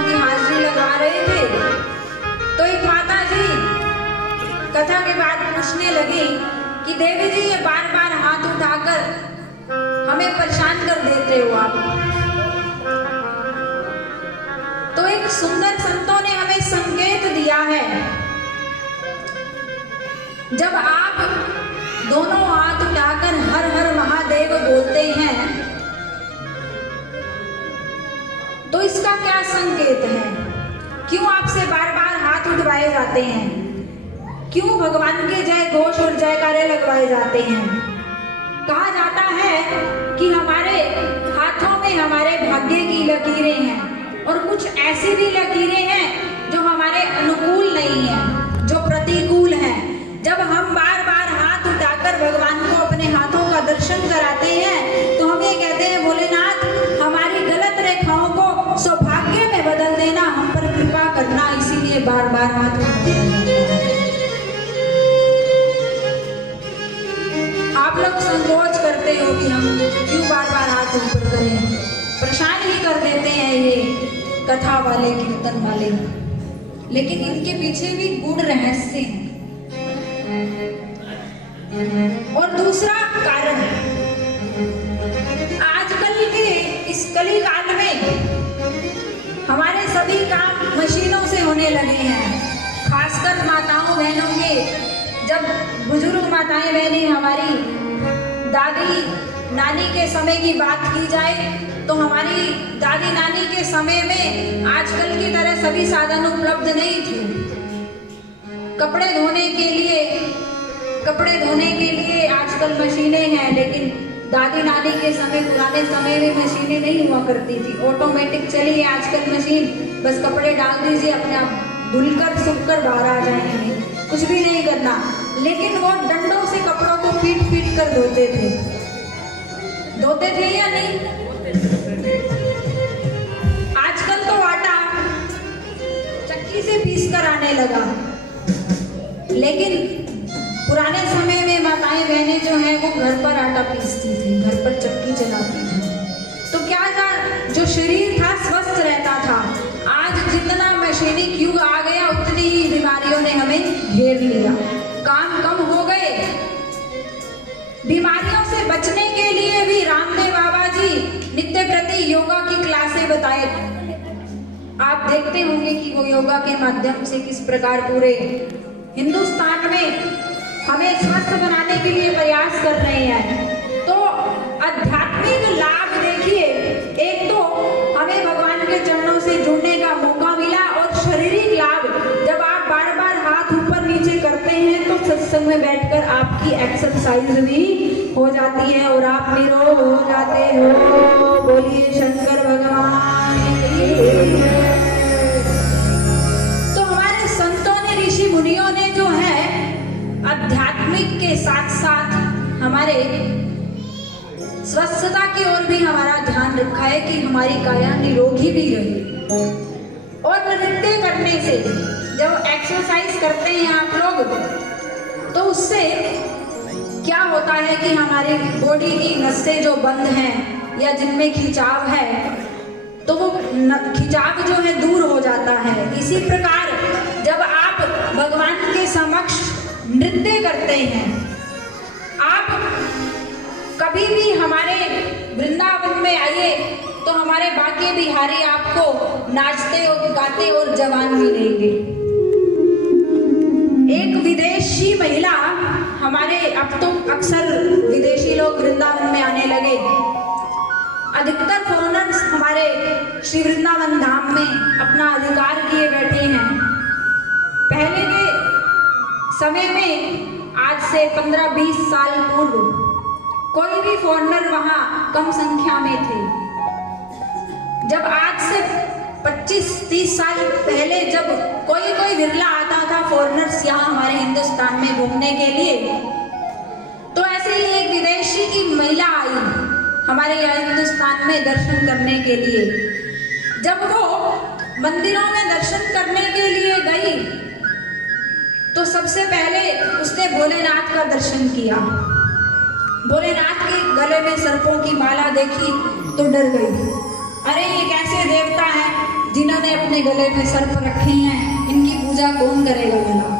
कथाओं की हाजिरी लगा रहे थे तो एक माता जी कथा के बाद पूछने लगी कि देवी जी ये बार बार हाथ उठाकर हमें परेशान कर देते हो आप। तो एक सुंदर संतों ने हमें संकेत दिया है, जब आप दोनों हाथ उठाकर हर हर महादेव बोलते हैं तो इसका क्या संकेत है? क्यों आपसे बार बार हाथ उठवाए जाते हैं? क्यों भगवान के जय घोष और जयकारे लगवाए जाते हैं? कहा जाता है कि हमारे हाथों में हमारे भाग्य की लकीरें हैं और कुछ ऐसी भी लकीरें हैं जो हमारे अनुकूल नहीं है, जो प्रतिकूल हैं। जब हम बार बार हाथ उठाकर भगवान को अपने हाथों का दर्शन कराते हैं तो हम ये कहते हैं, भोलेनाथ हमारी गलत रेखाओं को सौभाग्य में बदल देना, हम पर कृपा करना, इसीलिए बार बार हाथ उठाते हैं। आप लोग संकोच करते हो कि हम क्यों बार बार हाथ ऊपर करें, परेशान ही कर देते हैं ये कथा वाले, कीर्तन वाले, लेकिन इनके पीछे भी गूढ़ रहस्य है। और दूसरा कारण, आजकल के इस कली काल में हमारे सभी काम मशीनों से होने लगे हैं। खासकर माताओं बहनों के, जब बुजुर्ग माताएं बहनें, हमारी दादी नानी के समय की बात की जाए तो हमारी दादी नानी के समय में आजकल की तरह सभी साधन उपलब्ध नहीं थे। कपड़े धोने के लिए आजकल मशीनें हैं, लेकिन दादी नानी के समय, पुराने समय में मशीनें नहीं हुआ करती थी। ऑटोमेटिक चली है आजकल मशीन, बस कपड़े डाल दीजिए, अपने आप धुलकर सूखकर बाहर आ जाएंगे, कुछ भी नहीं करना। लेकिन वो डंडों से कपड़ों को पीट कर धोते थे या नहीं? आजकल तो आटा चक्की से पीस कर आने लगा, लेकिन पुराने समय में माताएं बहनें जो हैं वो घर पर आटा पीसती थी, घर पर चक्की चलाती थी। तो क्या था, जो शरीर था स्वस्थ रहता था। आज जितना मशीनिक युग आ गया उतनी ही बीमारियों ने हमें घेर लिया, काम कम हो गए। बीमारियों से बचने के लिए भी रामदेव बाबा जी नित्य प्रति योगा की क्लासें बताए। आप देखते होंगे कि वो योगा के माध्यम से किस प्रकार पूरे हिंदुस्तान में हमें स्वस्थ बनाने के लिए प्रयास कर रहे हैं। तो आध्यात्मिक लाभ देखिए, एक तो हमें भगवान के चरणों से जुड़ने का मौका मिला, और शारीरिक लाभ, जब आप बार बार हाथ ऊपर नीचे करते हैं तो सत्संग में बैठकर आपकी एक्सरसाइज भी हो जाती है और आप निरोग हो जाते हो। बोलिए शंकर भगवान की। तो हमारे संतों ने, ऋषि मुनियों ने जो है आध्यात्मिक के साथ साथ हमारे स्वस्थता की ओर भी हमारा ध्यान रखा है कि हमारी काया निरोगी भी रहे। और नृत्य करने से, जब एक्सरसाइज करते हैं आप लोग, तो उससे क्या होता है कि हमारे बॉडी की नसें जो बंद हैं या जिनमें खिंचाव है, तो वो खिंचाव जो है दूर हो जाता है। इसी प्रकार जब आप भगवान के समक्ष नृत्य करते हैं, आप कभी भी हमारे वृंदावन में आइए तो हमारे बांके बिहारी आपको नाचते और गाते और जवान मिलेंगे। एक विदेशी महिला, हमारे अब तो अक्सर विदेशी लोग वृंदावन में आने लगे, अधिकतर फॉरेनर्स हमारे श्री वृंदावन धाम में अपना अधिकार किए बैठे हैं। पहले के समय में, आज से 15-20 साल पूर्व, कोई भी फॉरेनर वहां कम संख्या में थे। जब आज से 25-30 साल पहले जब कोई विरला आता था फॉरेनर्स यहाँ हमारे हिंदुस्तान में घूमने के लिए, तो ऐसे ही एक विदेशी की महिला आई हमारे यहाँ हिंदुस्तान में दर्शन करने के लिए। जब वो मंदिरों में दर्शन करने के लिए गई तो सबसे पहले उसने भोलेनाथ का दर्शन किया। भोलेनाथ के गले में सर्पों की माला देखी तो डर गई। अरे ये कैसे देवता हैं जिन्होंने अपने गले में सर्प रखे हैं, इनकी पूजा कौन करेगा भला।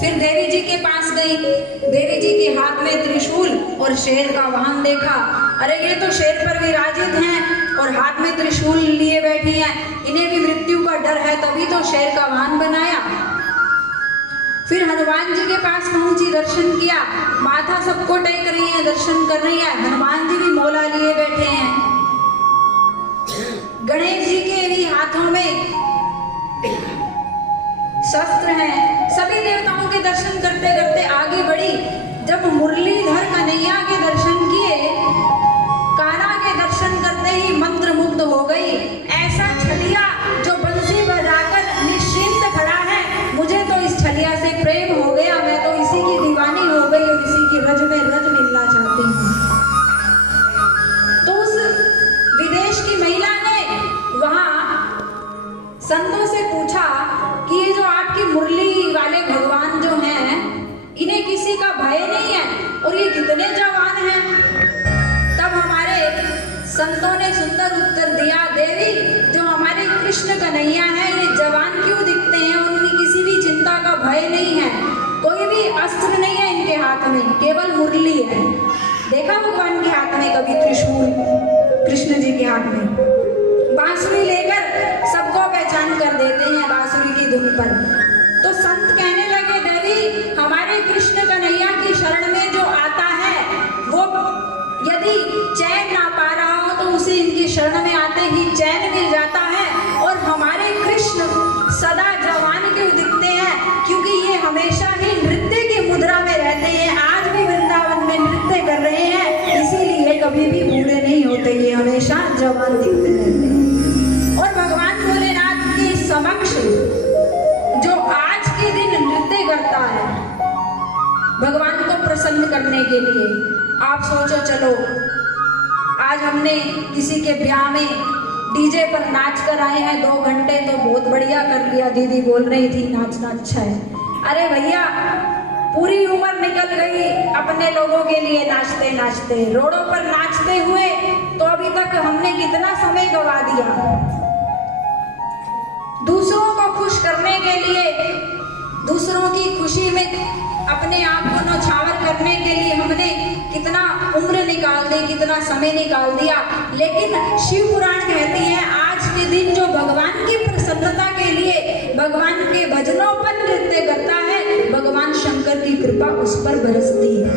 फिर देवी जी के पास गई, देवी जी के हाथ में त्रिशूल और शेर का वाहन देखा। अरे ये तो शेर पर विराजित हैं और हाथ में त्रिशूल लिए बैठी हैं, इन्हें भी मृत्यु का डर है, तभी तो शेर का वाहन बनाया। फिर हनुमान जी के पास पहुंची, दर्शन किया, माथा सबको टेक रही है, दर्शन कर रही है। हनुमान जी भी मोला लिए बैठे हैं। गणेश जी के भी हाथों में शस्त्र हैं। सभी देवताओं के दर्शन करते करते आगे बढ़ी। जब मुरलीधर कन्हैया के दर्शन किए, कान्हा के दर्शन करते ही मंत्रमुग्ध हो गई। ऐसा छलिया जो बंसी बजाकर निश्चिंत खड़ा है, मुझे तो इस छलिया से प्रेम हो गया, मैं तो इसी की दीवानी हो गई और इसी की रज में रज मिलना चाहती हूँ। तो उस विदेश की महिला ने वहां संतों से पूछा कि ये जो आपकी मुरली वाले भगवान जो हैं, इन्हें किसी का भय नहीं है और ये कितने जवान हैं। तब हमारे संतों ने सुंदर उत्तर दिया, देवी जो हमारे कृष्ण कन्हैया हैं, ये जवान क्यों दिखते हैं, उनकी किसी भी चिंता का भय नहीं है, कोई भी अस्त्र नहीं है इनके हाथ में, केवल मुरली है। देखा भगवान के हाथ में कभी त्रिशूल, कृष्ण जी के हाथ में बांसुरी लेकर सबको पहचान कर देते हैं बांसुरी की धुन पर। तो संत कहने लगे, देवी हमारे कृष्ण कन्हैया की शरण में जो आता है, वो यदि चैन ना पा रहा हो तो उसे इनकी शरण में आते ही चैन मिल जाता है। और हमारे कृष्ण सदा जवान क्यों दिखते हैं, क्योंकि ये हमेशा ही नृत्य की मुद्रा में रहते हैं। आज भी वृंदावन में नृत्य कर रहे हैं, इसीलिए कभी भी बूढ़े नहीं होते, ये हमेशा जवान दिखते रहते हैं। और भगवान भोलेनाथ के समक्ष जो आज के दिन नृत्य करता है भगवान को प्रसन्न करने के लिए, आप सोचो, चलो आज हमने किसी के ब्याह में डीजे पर नाच कर आए हैं 2 घंटे, तो बहुत बढ़िया कर लिया। दीदी बोल रही थी नाचना अच्छा है। अरे भैया पूरी उम्र निकल गई अपने लोगों के लिए नाचते नाचते, रोडों पर नाचते हुए, तो अभी तक हमने कितना समय गवा दिया। दूसरों को खुश करने के लिए, दूसरों की खुशी में अपने आप को न्यौछावर करने के लिए हमने कितना उम्र निकाल दी, कितना समय निकाल दिया। लेकिन शिव पुराण कहती है आज के दिन जो भगवान की प्रसन्नता के लिए भगवान के भजनों पर नृत्य करता है, भगवान शंकर की कृपा उस पर बरसती है।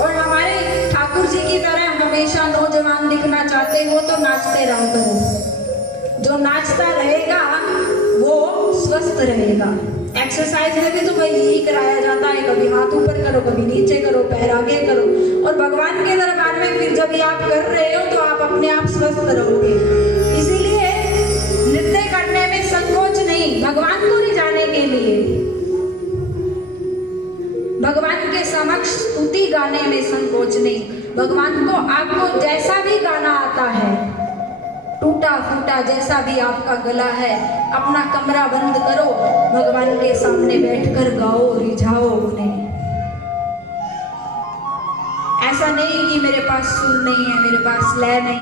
और हमारे ठाकुर जी की तरह हमेशा नौजवान दिखना चाहते हो तो नाचते रहा करो। जो नाचता रहेगा वो स्वस्थ रहेगा। एक्सरसाइज में भी तो भाई यही कराया जाता है, कभी हाथ ऊपर करो, कभी नीचे करो, पैर आगे करो। और भगवान के दरबार में फिर जब आप कर रहे हो तो आप अपने आप स्वस्थ रहोगे। इसीलिए नृत्य करने में संकोच नहीं, भगवान को रिझाने के लिए, भगवान के समक्ष स्तुति गाने में संकोच नहीं। भगवान को आपको जैसा भी गाना आता है, टूटा फूटा जैसा भी आपका गला है, अपना कमरा बंद करो, भगवान के सामने बैठकर गाओ, रिझाओ उन्हें। ऐसा नहीं कि मेरे पास सुर नहीं है, मेरे पास लय नहीं।